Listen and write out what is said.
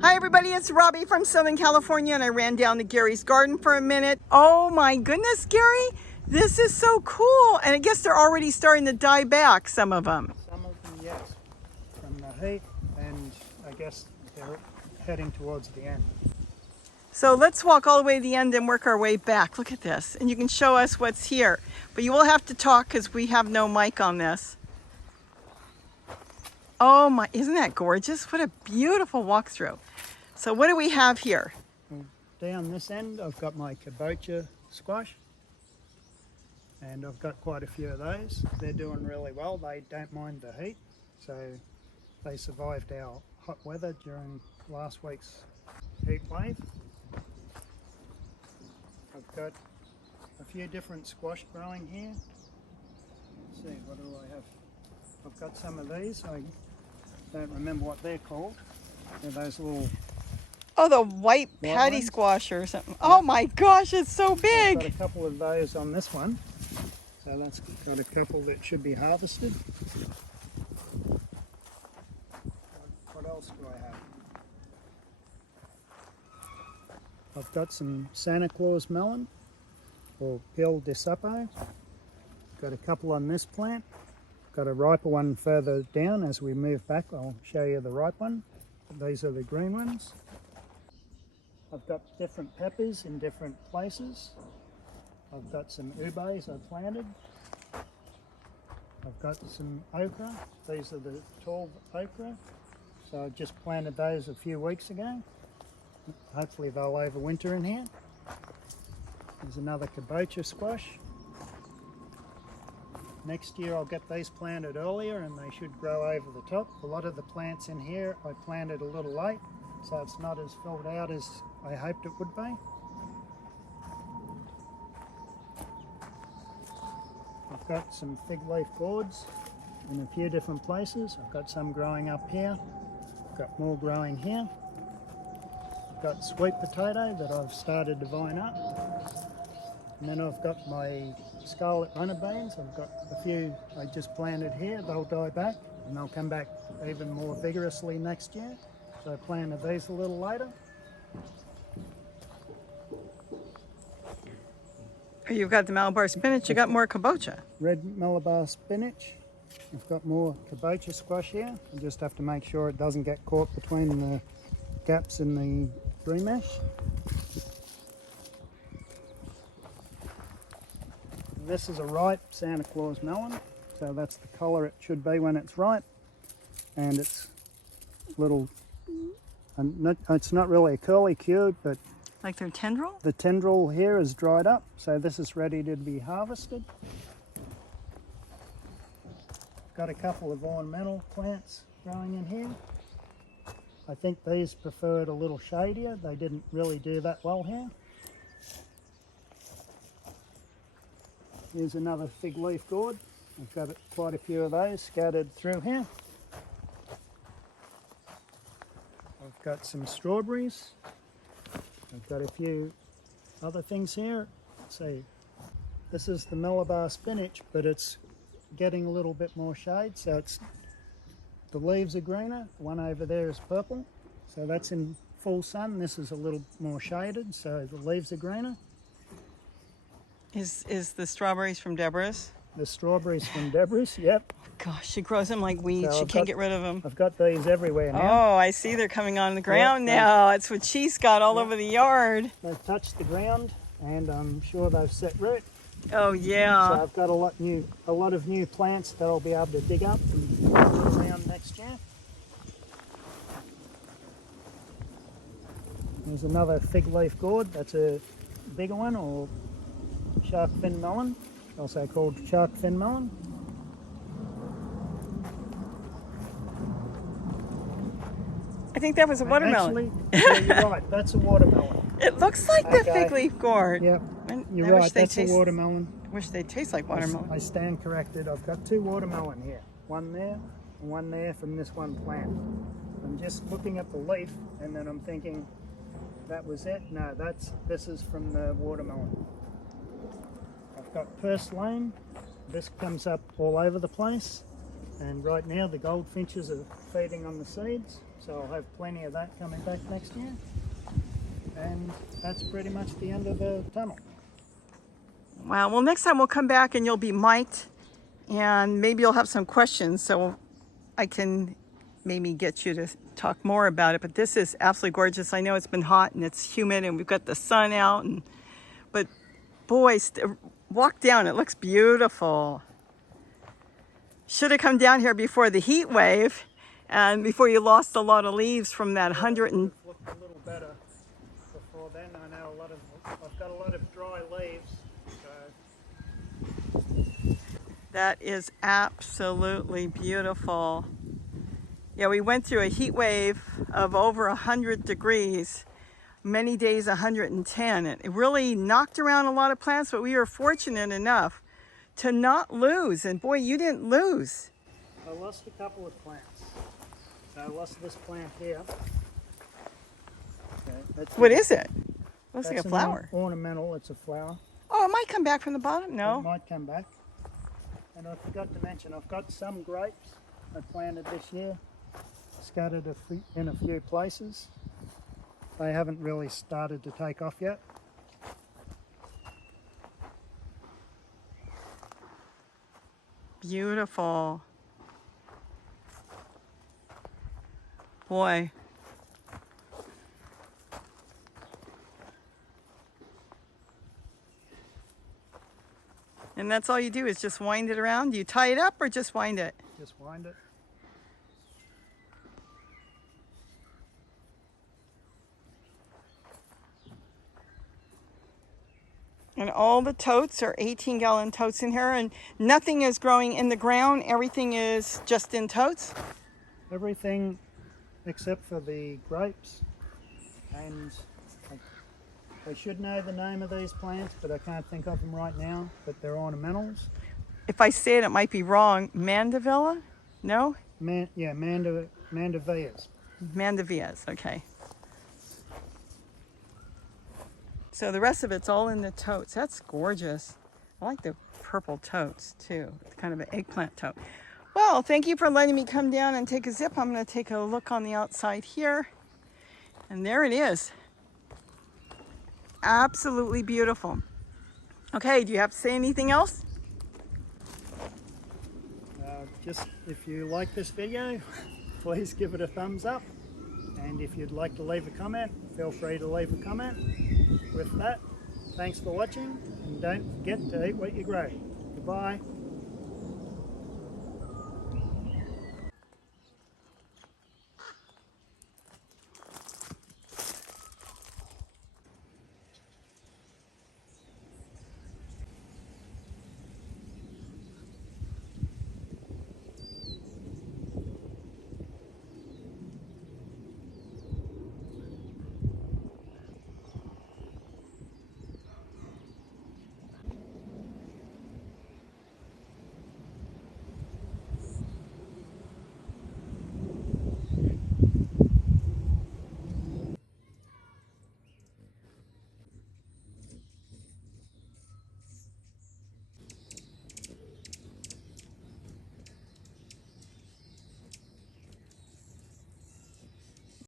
Hi everybody, it's Robbie from Southern California, and I ran down to Gary's garden for a minute. Oh my goodness, Gary, this is so cool. And I guess they're already starting to die back, some of them. Some of them, yes, from the heat, and I guess they're heading towards the end. So let's walk all the way to the end and work our way back. Look at this, and you can show us what's here. But you will have to talk because we have no mic on this. Oh my, isn't that gorgeous? What a beautiful walkthrough. So what do we have here? Down this end, I've got my kabocha squash, and I've got quite a few of those. They're doing really well. They don't mind the heat, so they survived our hot weather during last week's heat wave. I've got a few different squash growing here. Let's see, what do I have? I've got some of these. I don't remember what they're called. They're those little... Oh, the white patty ones? squash or something. Oh my gosh, it's so I've big. got a couple of those on this one. So that's got a couple that should be harvested. What else do I have? I've got some Santa Claus melon, or Pil de Sapo. Got a couple on this plant. Got a riper one further down. As we move back, I'll show you the ripe one. These are the green ones. I've got different peppers in different places. I've got some ubes I planted. I've got some okra. These are the tall okra. So I just planted those a few weeks ago. Hopefully they'll overwinter in here. There's another kabocha squash. Next year I'll get these planted earlier and they should grow over the top. A lot of the plants in here I planted a little late, so it's not as filled out as I hoped it would be. I've got some fig leaf gourds in a few different places. I've got some growing up here. I've got more growing here. I've got sweet potato that I've started to vine up. And then I've got my scarlet runner beans. I've got a few I just planted here. They'll die back and they'll come back even more vigorously next year. So I planted these a little later. You've got the Malabar spinach, you got more kabocha. Red Malabar spinach. I've got more kabocha squash here. I just have to make sure it doesn't get caught between the gaps in the remesh. This is a ripe Santa Claus melon, so that's the colour it should be when it's ripe. And it's little, it's not really a curly cube, but Like their tendril? the tendril here is dried up, so this is ready to be harvested. Got a couple of ornamental plants growing in here. I think these preferred a little shadier. They didn't really do that well here. Here's another fig leaf gourd. I've got quite a few of those scattered through here. I've got some strawberries. I've got a few other things here. Let's see. This is the Malabar spinach, but it's getting a little bit more shade, so it's the leaves are greener. The one over there is purple, so that's in full sun. This is a little more shaded, so the leaves are greener. Is the strawberries from Deborah's? The strawberries from Deborah's, yep. Gosh, she grows them like weeds. So She I've can't got- get rid of them. I've got these everywhere now. Oh, I see they're coming on the ground Yeah. now. That's what she's got all over the yard. They've touched the ground, and I'm sure they've set root. Oh So yeah. I've got a lot of new plants that I'll be able to dig up and put around next year. There's another fig leaf gourd. That's a bigger one, or shark fin melon, also called shark fin melon. I think that was a watermelon. Actually, yeah, you're right. That's a watermelon. It looks like the Okay. fig leaf gourd. Yep, And you're I right. wish they That's a taste, watermelon. wish they taste like watermelon. I stand corrected. I've got two watermelon here. One there and one there from this one plant. I'm just looking at the leaf and then I'm thinking, that was it? No, this is from the watermelon. I've got purslane. This comes up all over the place. And right now the goldfinches are feeding on the seeds. So I'll have plenty of that coming back next year. And that's pretty much the end of the tunnel. Wow, well next time we'll come back and you'll be mic'd and maybe you'll have some questions so I can maybe get you to talk more about it. But this is absolutely gorgeous. I know it's been hot and it's humid and we've got the sun out, but boy, walk down, it looks beautiful. Should have come down here before the heat wave and before you lost a lot of leaves from that 100 and... It looked a little better before then. I know I've got a lot of dry leaves. So. That is absolutely beautiful. Yeah, we went through a heat wave of over 100 degrees, many days 110. It really knocked around a lot of plants, but we were fortunate enough to not lose. And boy, you didn't lose. I lost a couple of plants. So I lost this plant here. Okay, what is it? Looks like a flower. Ornamental, it's a flower. Oh, it might come back from the bottom. No. It might come back. And I forgot to mention, I've got some grapes I planted this year, scattered in a few places. They haven't really started to take off yet. Beautiful. Boy. And that's all you do is just wind it around? Do you tie it up or just wind it? Just wind it. And all the totes are 18-gallon totes in here, and nothing is growing in the ground. Everything is just in totes? Everything except for the grapes. And I should know the name of these plants, but I can't think of them right now, but they're ornamentals. If I say it, it might be wrong. Mandevilla? No? Mandavillas. Mandavillas, okay. So the rest of it's all in the totes. That's gorgeous. I like the purple totes too. It's kind of an eggplant tote. Well, thank you for letting me come down and take a zip. I'm going to take a look on the outside here. And there it is. Absolutely beautiful. Okay, do you have to say anything else? Just if you like this video, please give it a thumbs up. And if you'd like to leave a comment, feel free to leave a comment. With that, thanks for watching, and don't forget to eat what you grow. Goodbye.